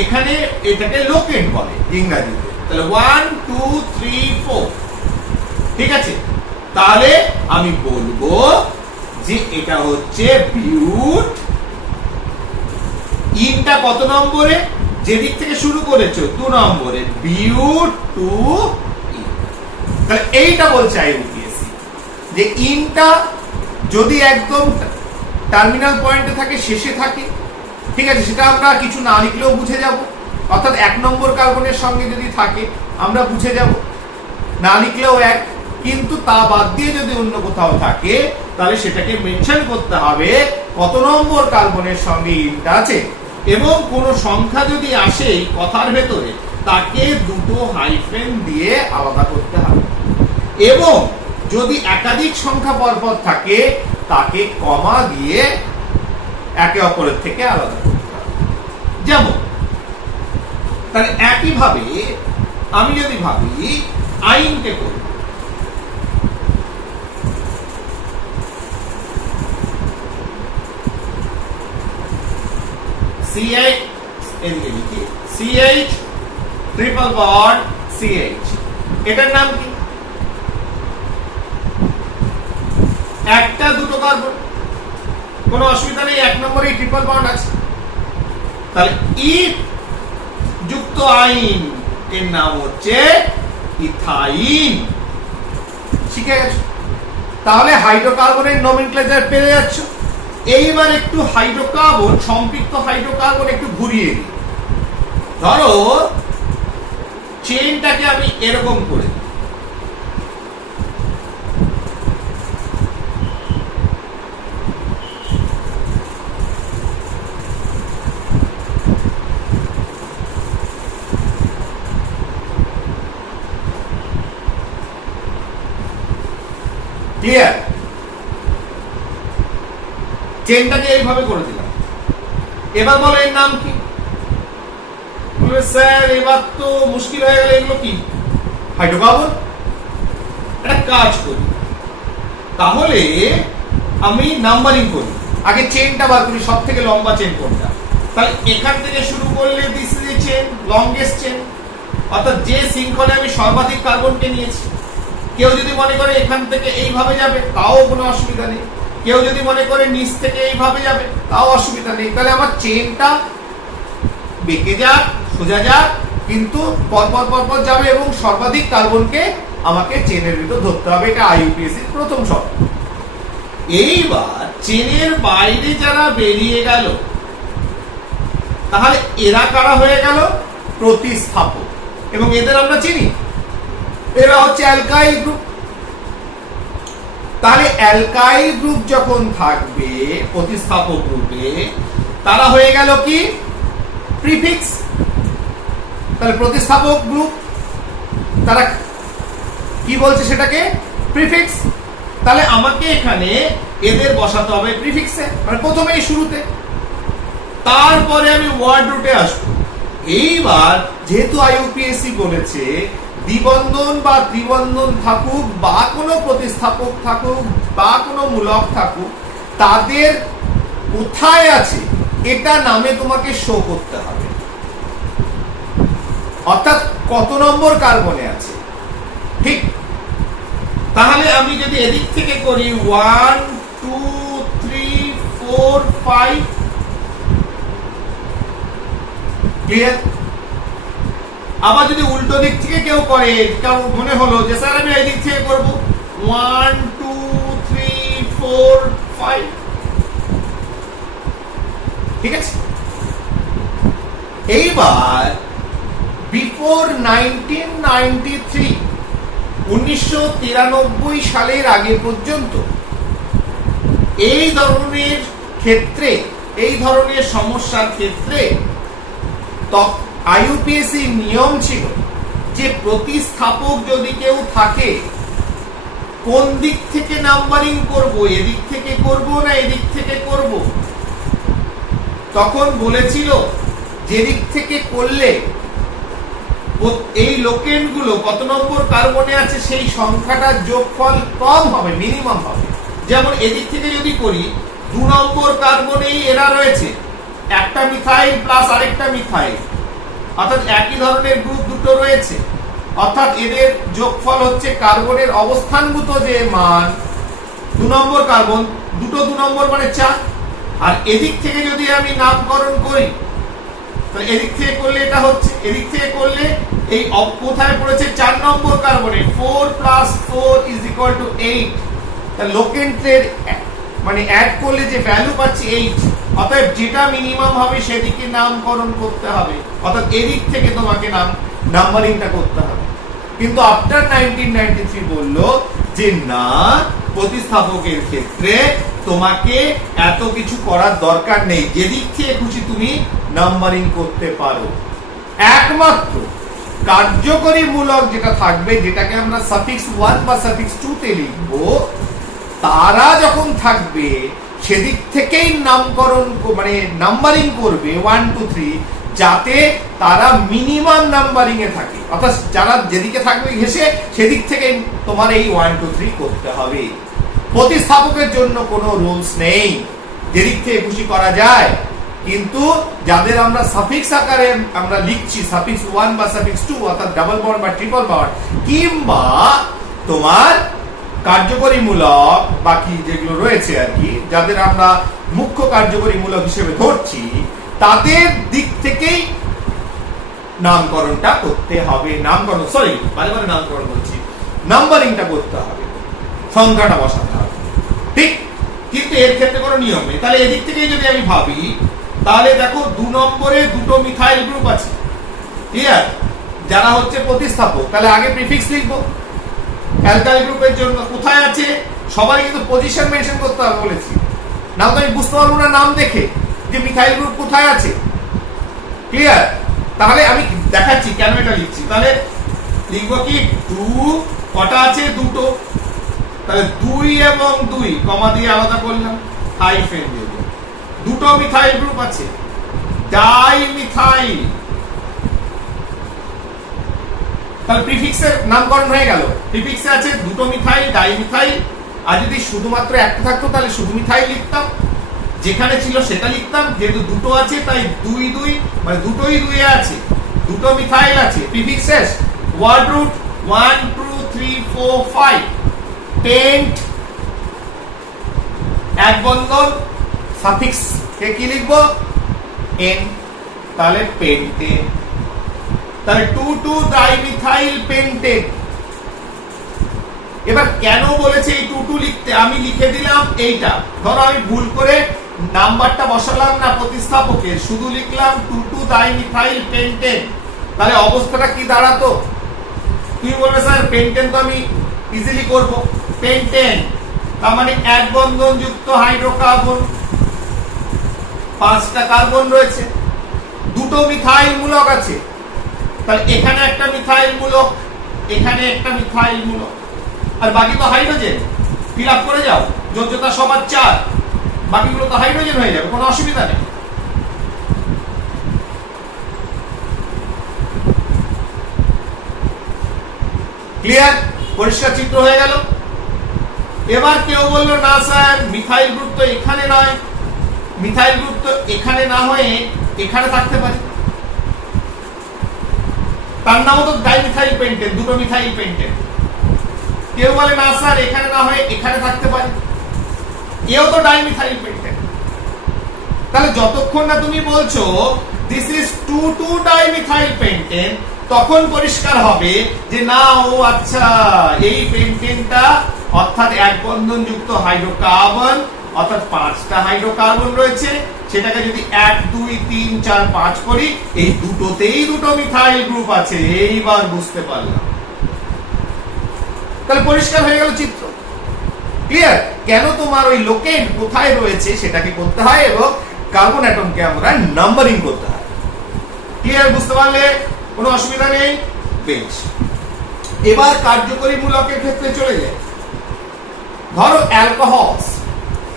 এখানে এটাকে লোকেট বলে ইংরেজিতে। তাহলে 1 2 3 4, ঠিক আছে? তাহলে আমি বলবো যে এটা হচ্ছে বিউট। ইনটা কত নম্বরে? যেদিক থেকে শুরু করেছো 2 নম্বরে, বিউট 2 ইন। তাহলে এইটা বলছে আইইউপিএসসি যে ইনটা যদি একদম টার্মিনাল পয়েন্টে থাকে, শেষে থাকে, ঠিক আছে, সেটা আমরা কিছু না লিখলেও বুঝে যাব। অর্থাৎ 1 নম্বর কার্বনের সঙ্গে যদি থাকে আমরা বুঝে যাব, না লিখলেও এক। কিন্তু তা বাদ দিয়ে যদি অন্য কোথাও থাকে তাহলে সেটাকে মেনশন করতে হবে কত নম্বর কার্বনের সঙ্গে ইনটা আছে। এবং কোন সংখ্যা যদি আসে এই কথার ভেতরে, তাকে দুটো হাইফেন দিয়ে আলাদা করতে হবে। এবং যদি একাধিক সংখ্যা পরপর থাকে তাকে কমা দিয়ে একে অপরের থেকে আলাদা করতে হবে। যেমন তাহলে একইভাবে আমি যদি ভাবি আইনকে করব, CH এদিকে লিখি CH ট্রিপল বন্ড CH, এটার নাম কি? একটা দুটো কার্বন, কোনো অসুবিধা নেই, 1 নম্বরে ট্রিপল বন্ড আছে। তাহলে ই যুক্ত আইন এর নাম হচ্ছে ইথাইন। শিখে গেছো? তাহলে হাইড্রোকার্বনের নমেনক্লেচার পেয়ে যাচ্ছ। এইবার একটু হাইড্রোকার্বন, সম্পৃক্ত হাইড্রোকার্বন একটু ঘুরিয়ে দিই। ধরো চেইনটাকে আমি এরকম করে দিই, ক্লিয়ার? চেনটাকে এইভাবে করে দিলাম। এবার বলো এর নাম কি? বলবে স্যার এবার তো মুশকিল হয়ে গেল, এগুলো কি? হাইড্রোকার্বন। একটা কাজ করি, তাহলে আমি নাম্বারিং করি, আগে চেনটা বার করি, সব থেকে লম্বা চেন কোনটা। তাহলে এখান থেকে শুরু করলে this is a chain, longest chain, অর্থাৎ যে শৃঙ্খলে আমি সর্বাধিক কার্বনকে নিয়েছি। কেউ যদি মনে করে এখান থেকে এইভাবে যাবে, তাও কোনো অসুবিধা নেই। কেউ যদি মনে করে নিচ থেকে এইভাবে যাবে তাও অসুবিধা নেই, তাহলে আমার চেনটা বেঁকে যাক সোজা যাক কিন্তু পরপর পরপর যাবে এবং সর্বাধিক কার্বনকে আমাকে চেনের ভিতর ধরতে হবে। এটা আইইউপিএসসি প্রথম শর্ত। এইবার চেনের বাইরে যারা বেরিয়ে গেল তাহলে এরা কারা হয়ে গেল? প্রতিস্থাপক। এবং এদের আমরা চিনি, এরা হচ্ছে অ্যালকাইল গ্রুপ। তাহলে অ্যালকাইল গ্রুপ যখন থাকবে প্রতিস্থাপক গ্রুপে, তারা হয়ে গেল কি? প্রিফিক্স। তাহলে প্রতিস্থাপক গ্রুপ তারা কি বলছে সেটাকে? প্রিফিক্স। তাহলে আমাকে এখানে এদের বসাতে হবে প্রিফিক্সে, মানে প্রথমেই শুরুতে, তারপরে আমি ওয়ার্ড রুটে আসবো। এইবার যেহেতু আইইউপিএসসি বলেছে দ্বিবন্ধন বা ত্রিবন্ধন থাকুক বা কোনো প্রতিস্থাপক থাকুক বা কোনো মূলক থাকুক, তাদের কোথায় আছে এটা নামে তোমাকে শো করতে হবে, অর্থাৎ কত নম্বর কার্বনে আছে। ঠিক, তাহলে আমি যদি এদিক থেকে করি 1 2 3 4 5, ক্লিয়ার? আবার যদি উল্টো দিক থেকে কেউ করে, কারণ মনে হলো যে স্যার আমি এই দিক থেকে করবো 1 2 3 4 5, ঠিক আছে? এইবার বিফোর 1993 সালের আগে পর্যন্ত এই ধরনের ক্ষেত্রে, এই ধরনের সমস্যার ক্ষেত্রে আইইউপিএসসি নিয়ম ছিল যে প্রতিস্থাপক যদি কেউ থাকে, কোন দিক থেকে নাম্বারিং করব, এদিক থেকে করব না এদিক থেকে করব, তখন বলেছিল যেদিক থেকে করলে এই লোকেন্ড গুলো কত নম্বর কার্বনে আছে সেই সংখ্যাটার যোগফল কম হবে, মিনিমাম হবে। যেমন এদিক থেকে যদি করি 2 নম্বর কার্বনেই এরা রয়েছে, একটা মিথাইল প্লাস আরেকটা মিথাইল, অর্থাৎ একই ধরনের গ্রুপ দুটো রয়েছে, অর্থাৎ এদের যোগফল হচ্ছে কার্বনের অবস্থানগত যে মান 2 নম্বর কার্বন, দুটো 2 নম্বর মানে 4। আর এদিক থেকে যদি আমি নামকরণ করি, তাহলে এদিক থেকে করলে এটা হচ্ছে, এদিক থেকে করলে এই কোথায় পড়েছে 4 নম্বর কার্বনে 4 + 4 = 8। তাহলে লোকেন্টের মানে অ্যাড করলে যে ভ্যালু পাচ্ছি 8, অতএব যেটা মিনিমাম হবে সেদিকে নামকরণ করতে হবে, অর্থাৎ এদিক থেকে তোমাকে নাম্বারিংটা করতে হবে। কিন্তু আফটার 1993 বললো যে না, প্রতিস্থাপকের ক্ষেত্রে তোমাকে এত কিছু করার দরকার নেই, যেদিক থেকে খুশি তুমি নাম্বারিং করতে পারো। একমাত্র কার্যকরী মূলক যেটা থাকবে, যেটাকে আমরা সাফিক্স 1 বা সাফিক্স 2 তে লিখবো, তারা যখন থাকবে সেদিক থেকেই নামকরণ মানে নাম্বারিং করবে 1 2 3, যাতে তারা মিনিমাম নাম্বারিং এ থাকে, অর্থাৎ যারা যেদিকে থাকবে ঘেসে সেদিক থেকে তোমার এই 1 2 3 করতে হবে। প্রতিস্থাপকের জন্য কোনো রুলস নেই, যেদিক থেকে খুশি করা যায়। কিন্তু যাদের আমরা সাফিক্স আকারে আমরা লিখছি সাফিক্স 1 বা সাফিক্স 2, অর্থাৎ ডাবল বন্ড বা ট্রিপল বন্ড কিংবা তোমার কার্যকরী মূলক বাকি যেগুলো রয়েছে আর কি, যাদের আমরা মুখ্য কার্যকরী মূলক হিসেবে ধরছি, তাদের দিক থেকেই নামকরণটা করতে হবে। নামকরণ সরি বারে বারে নামকরণ বলছি, নাম্বারিংটা করতে হবে, সংখ্যাটা বসাতে হবে, ঠিক? কিন্তু এর ক্ষেত্রে কোনো নিয়ম নেই। তাহলে এদিক থেকে যদি আমি ভাবি, তাহলে দেখো 2 নম্বরে দুটো মিথাইল গ্রুপ আছে, ক্লিয়ার, যারা হচ্ছে প্রতিস্থাপক। তাহলে আগে প্রিফিক্স লিখবো অ্যালকাইল গ্রুপের জন্য, কোথায় আছে সবাই কিন্তু পজিশন মেনশন করতে হবে বলেছি, না তো আমি বুঝতে পারবো না নাম দেখে যে মিথাইল গ্রুপ কোথায় আছে, ক্লিয়ার? তাহলে আমি দেখাচ্ছি কেন এটা লিখছি। তাহলে লিখবো কি 2 কটা আছে? দুটো, তাহলে 2 এবং 2 কমা দিয়ে আলাদা করলাম, হাইফেন দিয়ে দিলাম। দুটো মিথাইল গ্রুপ আছে, ডাই মিথাইল, তাহলে প্রিফিক্সের নামকরণ হয়ে গেল। প্রিফিক্সে আছে দুটো মিথাইল, ডাই মিথাইল। আর যদি শুধুমাত্র একটা থাকতো তাহলে শুধু মিথাইল লিখতাম, যেখানে ছিল সেটা লিখতাম। যেহেতু দুটো আছে তাই 2 2 মানে দুটোই 2 এ আছে, দুটো মিথাইল আছে। প্রিফিক্স শেষ, ওয়ার্ড রুট 1 2 3 4 5, পেন্ট এক বন্ধন সাফিক্স কে কি লিখবো এন, তাহলে পেন্টেন। তাহলে 2,2 ডাইমিথাইল পেন্টেন। এবার কেন বলেছে এই 2,2 লিখতে, আমি লিখে দিলাম এইটা, ধরো আমি ভুল করে নাম্বারটা বসালাম না প্রতিস্থাপকে, শুধু লিখলাম 2,2 ডাইমিথাইল পেন্টেন, তাহলে অবস্থাটা কি দাঁড়াতো? তুমি বলবে স্যার পেন্টেন তো আমি ইজিলি করব, পেন্টেন তার মানে এক বন্ধন যুক্ত হাইড্রোকার্বন, 5টা কার্বন রয়েছে, দুটো মিথাইল মূলক আছে, তাহলে এখানে একটা মিথাইল মূলক, এখানে একটা মিথাইল মূলক, আর বাকি তো হাইড্রোজেন। ফিল আপ করে যাও, যোজ্যতা সবার 4, বাকিগুলো তো হাইড্রোজেন হয়ে যাবে, কোনো অসুবিধা নেই। ক্লিয়ার? পরিষ্কার চিত্র হয়ে গেল। এবার কেউ বললো না স্যার মিথাইল গ্রুপ তো এখানে নয়, মিথাইল গ্রুপ তো এখানে না হয়ে এখানে থাকতে পারে, তার নামও তো ডাইমিথাইল পেন্টেন, দুটো মিথাইল পেন্টেন। কেউ বলে না স্যার এখানে না হয়ে এখানে থাকতে পারে, এও তো ডাইমিথাইল পেন্টেন। তাহলে যতক্ষণ না তুমি বলছো দিস ইজ 2,2 ডাইমিথাইল পেন্টেন, তখন পরিষ্কার হবে যে না ও আচ্ছা এই পেন্টেনটা অর্থাৎ এক বন্ধন যুক্ত হাইড্রোকার্বন, অর্থাৎ 5টা হাইড্রোকার্বন রয়েছে, সেটাকে যদি 1 2 3 4 5 করি, এই দুটোতেই দুটো মিথাইল গ্রুপ আছে। এইবার বুঝতে পারলাম, তাহলে পরিষ্কার হয়ে গেল চিত্র। ক্লিয়ার? কেন তোমার ওই লোকেট কোথায় রয়েছে সেটাকে করতে হয় এবং কার্বন অ্যাটমকে আমরা নাম্বারিং করতে হয়। ক্লিয়ার? বুঝতে পারলে? কোনো অসুবিধা নেই। বেশ, এবার কার্যকরী মূলকের ক্ষেত্রে চলে যায়। ধরো অ্যালকোহলস,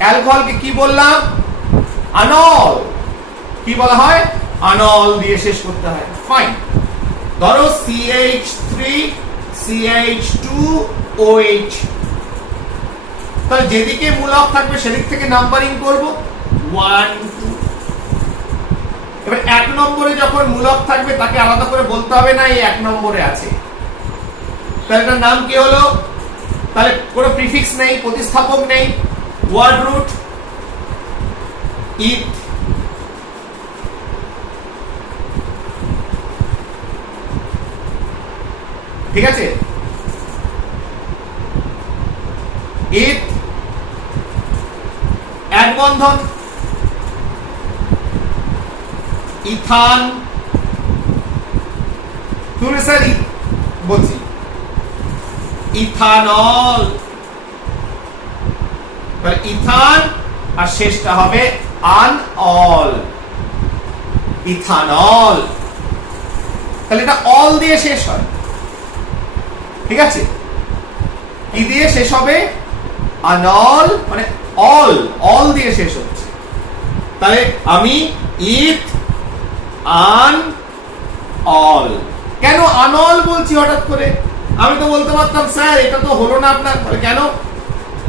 অ্যালকোহলকে কি বললাম? আনল। কি বলা হয়? আনল দিয়ে শেষ করতে হয়। ফাইন। ধরো CH3 CH2OH, তাহলে যেদিকে মূলক থাকবে সেদিক থেকে নাম্বারিং করব 1 2। এবার 1 নম্বরে যখন মূলক থাকবে তাকে আলাদা করে বলতে হবে না এই 1 নম্বরে আছে, তাহলে এটার নাম কি হলো? তাহলে কোনো প্রিফিক্স নেই, প্রতিস্থাপক নেই, ওয়ার্ড রুট ইথ। ঠিক আছে? ইথ এক বন্ধন, ইথান। তুমি স্যার বলছি ইথানল, তাহলে ইথান আর শেষটা হবে আনঅল, ইথানল। তাহলে এটা অল দিয়ে শেষ হয়। ঠিক আছে? কি দিয়ে শেষ হবে? আনল, মানে অল, অল দিয়ে শেষ হচ্ছে। তাহলে আমি ইথ আন অল। কেন আনল বলছি হঠাৎ করে? আমি তো বলতে পারতাম স্যার এটা তো হলো না আপনার। কেন?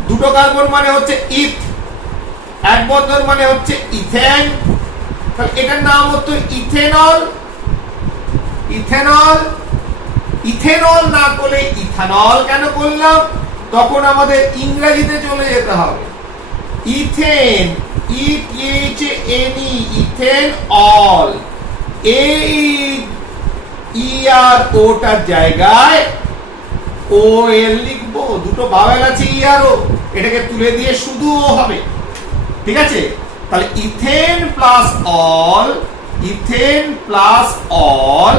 দুটো কার্বন মানে হচ্ছে ইথ, এক বন্ধন মানে হচ্ছে ইথেন, তাহলে এটার নাম হতো ইথেনল। ইথেনল, ইথেনল না করলে ইথানল কেন করলাম? তখন আমাদের ইংরেজিতে চলে যেতে হবে। Ethane, ETHNE, ethane ol. এই ER ওটার জায়গায় OL লিখবো, দুটো ভাওয়েল আছে ERO, এটাকে তুলে দিয়ে শুধু ও হবে। ঠিক আছে? তাহলে ethane plus ol, ethane plus ol,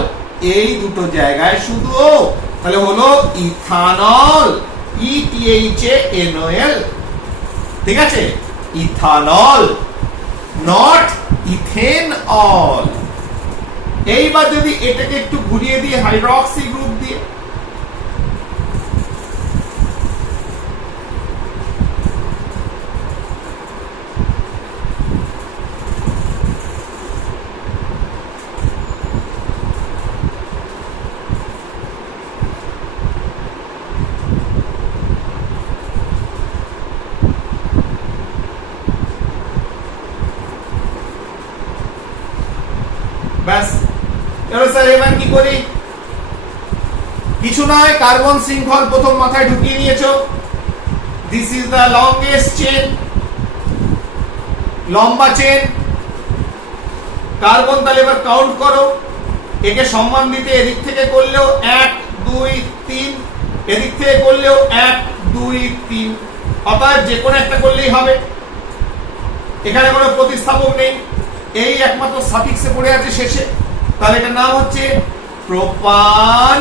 এই দুটো জায়গায় শুধু ও, তাহলে হলো ইথানল, ETHNOL। ঠিক আছে? Ethanol, not ethanol. এইবার যদি এটাকে একটু ঘুরিয়ে দিয়ে হাইড্রক্সি গ্রুপ দিয়ে, ব্যাস। স্যার এবার কি করি? কিছু নয়, কার্বন শৃঙ্খল প্রথম মাথায় ঢুকিয়ে নিয়েছো। This is the longest chain, লম্বা চেন কার্বন, তাহলে এবার কাউন্ট করো, একে সম্মান দিতে এদিক থেকে করলেও 1 2 3, এদিক থেকে করলেও 1 2 3, অর্থাৎ যে কোনো একটা করলেই হবে। এখানে কোনো প্রতিস্থাপক নেই, এই একমাত্র সাফিক্সে পড়ে আছে শেষে, তাহলে এটার নাম হচ্ছে প্রোপান।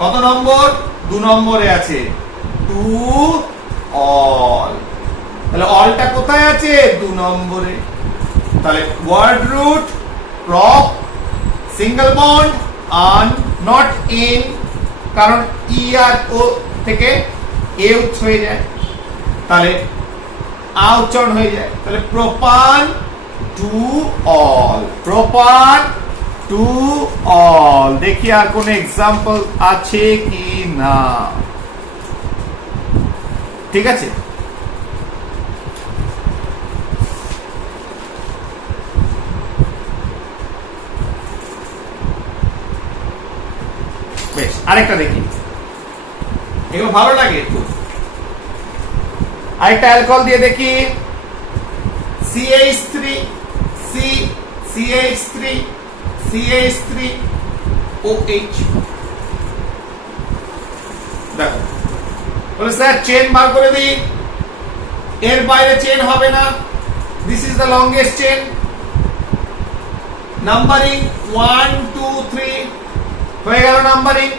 কত নম্বর? 2 নম্বরে আছে, 2 অল। তাহলে অলটা কোথায় আছে? 2 নম্বরে। তাহলে word root prop, single bond ane, not in, কারণ ই আর ও থেকে এ হয়ে যায়, তাহলে আ উচ্চারণ হয়ে যায়। তাহলে প্রোপান টু অল, প্রোপান টু অল। দেখি আর কোন এক্সাম্পল আছে কি না। ঠিক আছে, বেশ, আরেকটা দেখি, এগুলো ভালো লাগে একটু। আরেকটা অ্যালকোহল দিয়ে দেখি, CH3 C CH3 CH3 OH। দেখো, বলে স্যার চেন বার করে দিই, এর বাইরে চেন হবে না, this is the longest chain, numbering 1 2 3 হয়ে গেল নাম্বারিং।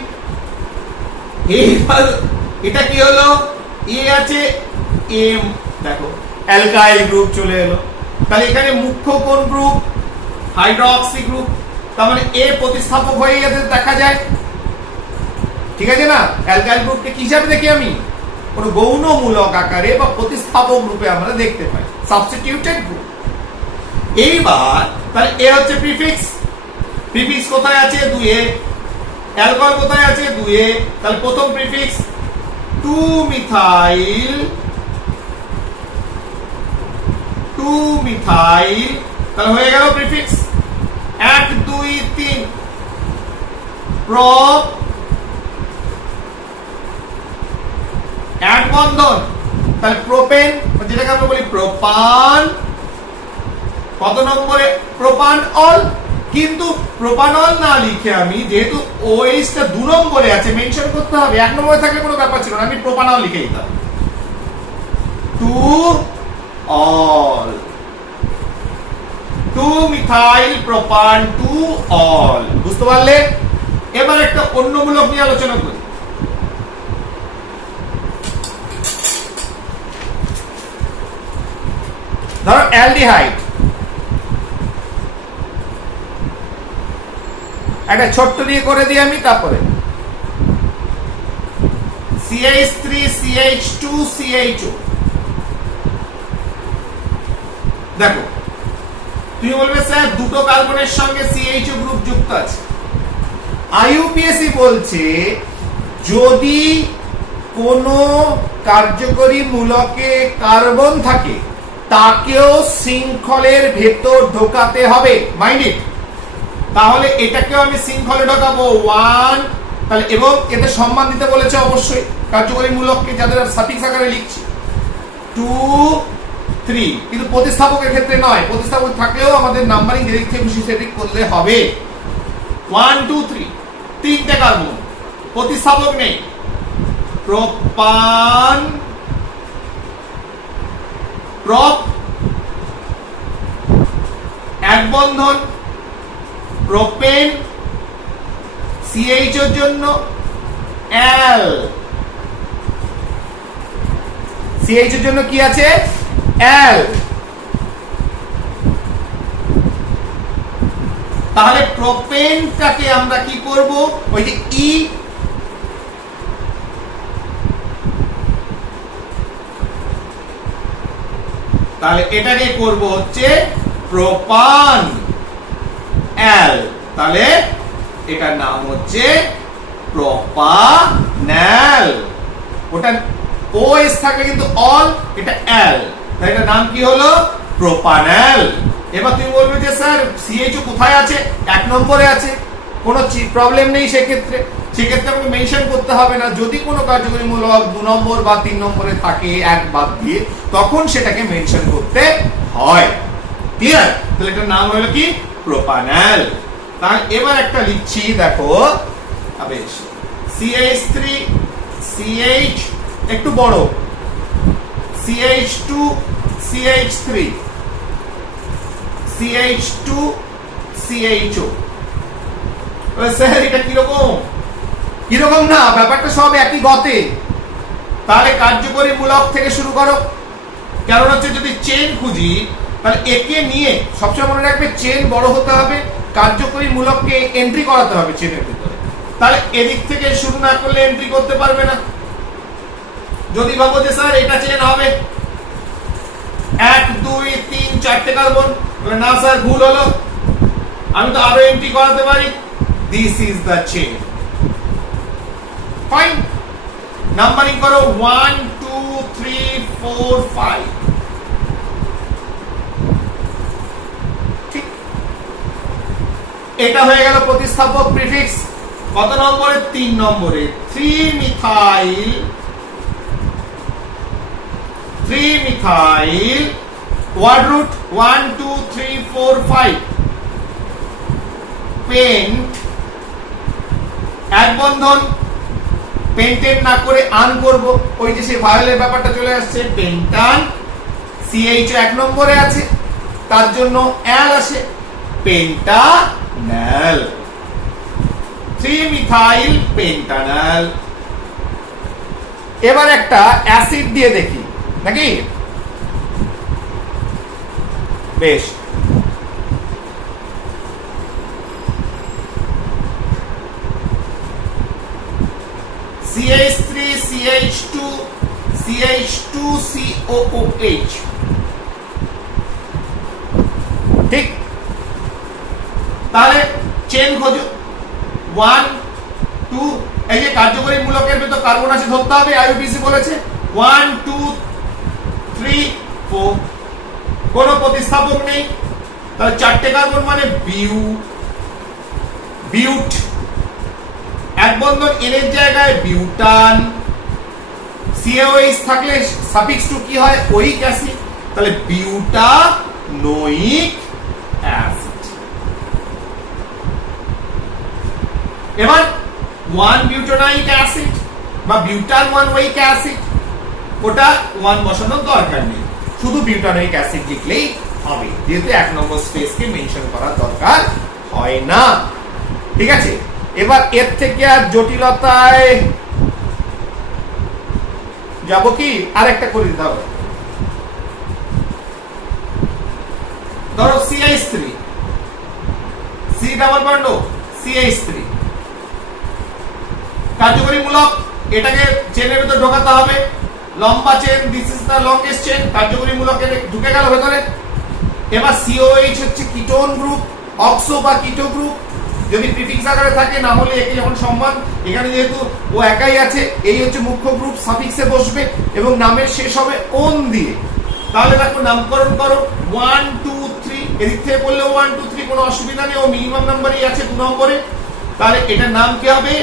এইবার এটা কি হলো? এ আছে এম, দেখো অ্যালকাইল গ্রুপ চলে এলো। তাহলে এখানে মুখ্য কোন গ্রুপ? Hydroxy group. তার মানে এ প্রতিস্থাপক হয়ে গেছে দেখা যায়। ঠিক আছে না? অ্যালকাইল গ্রুপকে কি হিসাবে দেখি আমি? কোন গৌণ মূলক আকারে বা প্রতিস্থাপক রূপে আমরা দেখতে পাই, সাবস্টিটিউটেড গ্রুপ। এইবার তাহলে এ হচ্ছে প্রিফিক্স, প্রিফিক্স কোথায় আছে? 2 এ। অ্যালকোহল কোথায় আছে? 2 এ। তাহলে প্রথম প্রিফিক্স 2 মিথাইল, 2 মিথাইল, তাহলে হয়ে গেল প্রিফিক্স 1 2 3 প্রপ, এক বন্ধন, তাহলে প্রোপেন, যেটাকে আমরা বলি প্রোপান। কত নম্বরে? প্রোপান অল। কিন্তু প্রোপানল না লিখে আমি, যেহেতু OH টা 2 নম্বরে আছে, মেনশন করতে হবে। 1 নম্বরে থাকলে কোনো ব্যাপার ছিল না, আমি প্রোপানল লিখে দিতাম, 2 অল, 2 মিথাইল প্রোপান 2 অল। বুঝতে পারলে? এবার একটা অন্য মূলক নিয়ে আলোচনা করি। ধরো অ্যালডিহাইড, একটা ছোট্ট দিয়ে করে দিই আমি, তারপরে CH3 CH2 CHO। দেখো, তুমি বলবে স্যার দুটো কার্বনের সঙ্গে CHO গ্রুপ যুক্ত আছে। IUPAC বলছে যদি কোনো কার্যকরী মূলকে কার্বন থাকে তাকেও শৃঙ্খলের ভেতর ঢোকাতে হবে, মাইন্ড ইট। তাহলে এটাকেও আমি শৃঙ্খলে ঢোকাবো 1, তাহলে এবং এতে সম্মান দিতে বলেছে অবশ্যই কার্যকরী মূলককে, যাদের সাফিক্স আকারে লিখছি 2 3, কিন্তু প্রতিস্থাপকের ক্ষেত্রে নয়। প্রতিস্থাপক থাকলেও আমাদের নাম্বারিং যেদিক থেকে খুশি সেদিক করলে হবে। 1 2 3, তিনটে কার্বন, প্রতিস্থাপক নেই। প্রোপান, প্রপ, এক বন্ধন, প্রোপেন, CH এর জন্য অ্যাল, CH এর জন্য কি আছে? অ্যাল। তাহলে প্রোপেনটাকে আমরা কি করব? ওই যে ই, তাহলে এটাকে করব হচ্ছে প্রোপান অ্যাল, তাহলে এটার নাম হচ্ছে প্রোপানল। ওটা OS থাকলে কিন্তু অল, এটা অ্যাল, তাই এটার নাম কি হলো? প্রোপানল। এবার তুমি বলবে যে স্যার CHO কোথায় আছে? 1 নম্বরে আছে, কোনো প্রবলেম নেই সেক্ষেত্রে। সেক্ষেত্রে আমাকে মেনশন করতে হবে না। যদি কোনো কার্যকরীমূলক 2 নম্বর বা 3 নম্বরে থাকে এক বাদ দিয়ে, তখন সেটাকে মেনশন করতে হয়। ক্লিয়ার? তাহলে এটার নাম হলো কি? প্রোপানল। তাহলে এবার একটা লিখছি, দেখো বেশ, CH3 CH একটু বড়, CH2 CH3 CH2 CHO। Sir এটা কিরকম? কিরকম না, ব্যাপারটা সব একই গতে। তাহলে কার্যকরী মূলক থেকে শুরু করো। কারণ হচ্ছে যদি চেন খুঁজি, তাহলে একে নিয়ে সবসময় মনে রাখবে চেন বড় হতে হবে, কার্যকরী মূলককে এন্ট্রি করাতে হবে চেনের ভিতরে। তাহলে এদিক থেকে শুরু না করলে এন্ট্রি করতে পারবে না। যদি ভাবো যে স্যার এটা চেন হবে 1 2 3 4টে কার্বন, না স্যার ভুল হলো, আমি তো আরো এন্ট্রি করাতে পারি। This is the chain. Fine, numbering করো 1 2 3 4 5। ঠিক, এটা হয়ে গেল প্রতিস্থাপক প্রিফিক্স। কত নম্বরে? 3 নম্বরে। 3 মিথাইল ওয়ার্ড রুট 1 2 3 4 5 পেন্ট, এক বন্ধন, পেন্টেন না করে আন করব, ওই যে সেই ভায়োলের ব্যাপারটা চলে আসছে। পেন্টান, CH 1 নম্বরে আছে, তার জন্য অ্যাল আসে, পেন্টানল। 3 মিথাইল পেন্টানল। এবার একটা অ্যাসিড দিয়ে দেখি নাকি? বেশ, CH3 CH2 CH2 COOH। ঠিক, তাহলে চেন খোঁজো 1 2। এই যে কার্যকরী মূলকের ভিতর কার্বন আছে ধরতে হবে, IUPAC বলেছে 1 2 3 4। কোন প্রতিস্থাপক নেই, তাহলে 4টে কার্বন মানে বিউট, এক বন্ধন এন এর জায়গায় বিউটান। COH থাকলে সাফিক্স টু কি হয়? ওইক অ্যাসিড, তাহলে বিউটানোইক অ্যাসিড। এবার 1 বিউটানোইক অ্যাসিড বা বিউটান 1 ওইক অ্যাসিড, ওটা 1 বসানোর দরকার নেই, শুধু বিউটানোইক অ্যাসিড লিখলেই হবে, যেহেতু 1 নম্বর স্পেসকে মেনশন করার দরকার হয় না। ঠিক আছে, এবার এর থেকে আর জটিলতায় যাব কি? আরেকটা করে দিতে হবে। ধরো CH3 C double bond CH3 কার্যকরী মূলক, এটাকে চেনের ভিতর ঢোকাতে হবে, লম্বা chain, this is the longest chain, কার্যকরী মূলকে ঢুকে গেল ভেতরে। এবার COH হচ্ছে কিটোন গ্রুপ, অক্সো বা কিটো গ্রুপ, যদি প্রিফিক্স আকারে থাকে, না হলে একে যখন সম্মান, এখানে যেহেতু ও একাই আছে, এই হচ্ছে মুখ্য গ্রুপ, সাফিক্সে বসবে এবং নামের শেষ হবে ওন দিয়ে। তাহলে দেখো নামকরণ করো 1 2 3, এদিক থেকে বললেও 1 2 3 কোনো অসুবিধা নেই, ও মিনিমাম নাম্বারই আছে 2 নম্বরে। তাহলে এটার নাম কি হবে?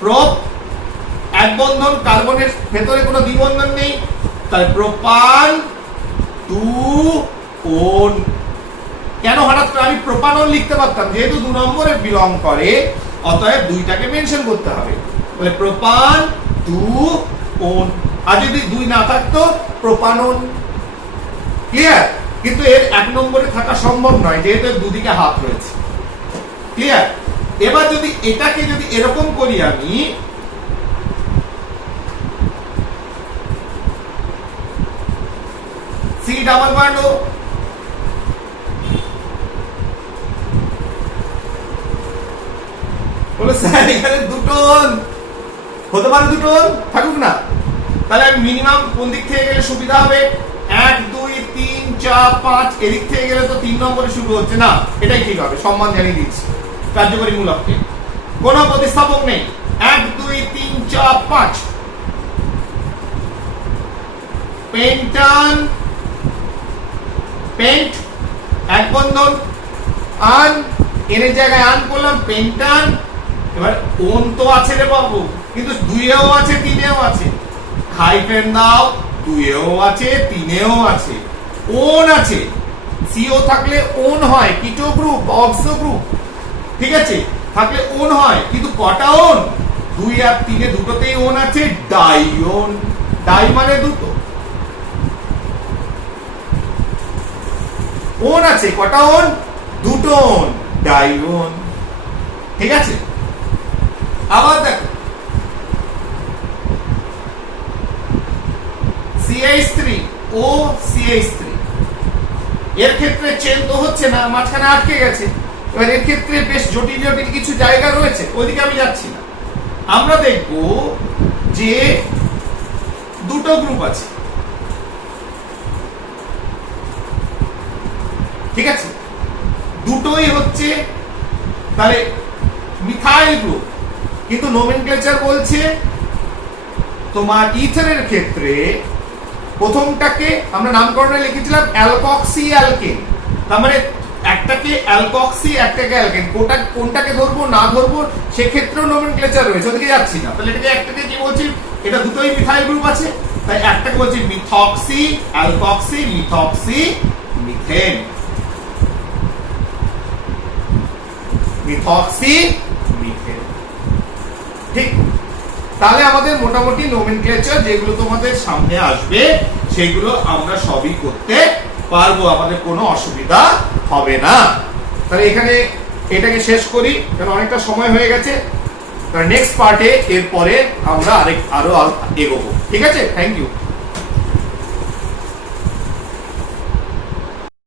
প্রোপ, এক বন্ধন, কার্বনের ভেতরে কোনো দ্বিবন্ধন নেই, তাহলে প্রোপান 2 ওন। কেন হঠাৎ করে আমি প্রোপানল লিখতে পারতাম, যেহেতু 2 নম্বরে বিলং করে, অতএব 2টাকে মেনশন করতে হবে, বলে প্রোপান 2 ওন। আর যদি 2 না থাকতো প্রোপানন। ক্লিয়ার? কিন্তু এর 1 নম্বরে থাকা সম্ভব নয়, যেহেতু দুদিকে হাত রয়েছে। ক্লিয়ার? এবার যদি এটাকে যদি এরকম করি আমি, C ডাবল বন্ড ও, বলে স্যার এখানে 2 টোন হতে পারে, 2 টোন থাকুক না। তাহলে আমি মিনিমাম কোন দিক থেকে গেলে সুবিধা হবে? 1 2 3 4 5, এদিক থেকে গেলে তো 3 নম্বরে শুরু হচ্ছে না, এটাই ঠিক হবে, সম্মান জানিয়ে দিচ্ছি কার্যকরী মূলককে। কোন প্রতিস্থাপক নেই, 1 2 3 4 5। পেন্টান, পেন্ট, এক বন্ধন, আন, এর জায়গায় আন করলাম, পেন্টান এবার ওন তো আছে রে বাবু, কিন্তু দুইয়েও আছে তিনেও আছে। হাইফেন দাও, দুইয়েও আছে তিনেও আছে, ওন আছে। সিও থাকলে ওন হয়, কিটো গ্রুপ অক্সো গ্রুপ, ঠিক আছে, থাকলে ওন হয়, কিন্তু কটা ওন? দুই আর তিনে দুটোতেই ওন আছে, ডাইওন। ডাই মানে দুটো, ওন আছে কটা ওন? দুটো ওন, ডাইওন, ঠিক আছে। আবার দেখো CH3 ও CH3, এর ক্ষেত্রে চেন তো হচ্ছে না, মাঝখানে আটকে গেছে। এবার এর ক্ষেত্রে বেশ জটিল জটিল কিছু জায়গা রয়েছে, ওইদিকে আমি যাচ্ছি না। আমরা দেখব যে দুটো গ্রুপ আছে, ঠিক আছে, দুটোই হচ্ছে তাহলে মিথাইল গ্রুপ, কিন্তু নোমেনক্লেচার বলছে তোমার ইথারের ক্ষেত্রে প্রথমটাকে আমরা নামকরণে লিখেছিলাম অ্যালকক্সি অ্যালকেন, তার মানে একটাকে অ্যালকক্সি একটাকে অ্যালকেন, কোনটাকে ধরবো না ধরবো সেক্ষেত্রেও নোমেনক্লেচার রয়েছে, ওদিকে যাচ্ছি না। তাহলে এটাকে একটাকে কি বলছি? এটা দুটোই মিথাইল গ্রুপ আছে, তাই একটাকে বলছি methoxy alkoxy methoxy methane, methoxy methane, ঠিক। তাহলে আমাদের মোটামুটি নোমেনক্লেচার যেগুলো তোমাদের সামনে আসবে সেগুলো আমরা সবই করতে পারবো, আমাদের কোনো অসুবিধা হবে না। তাহলে এখানে এটাকে শেষ করি, কারণ অনেকটা সময় হয়ে গেছে। তাহলে নেক্সট পার্টে এরপরে আমরা আরো এগোবো, ঠিক আছে। Thank you.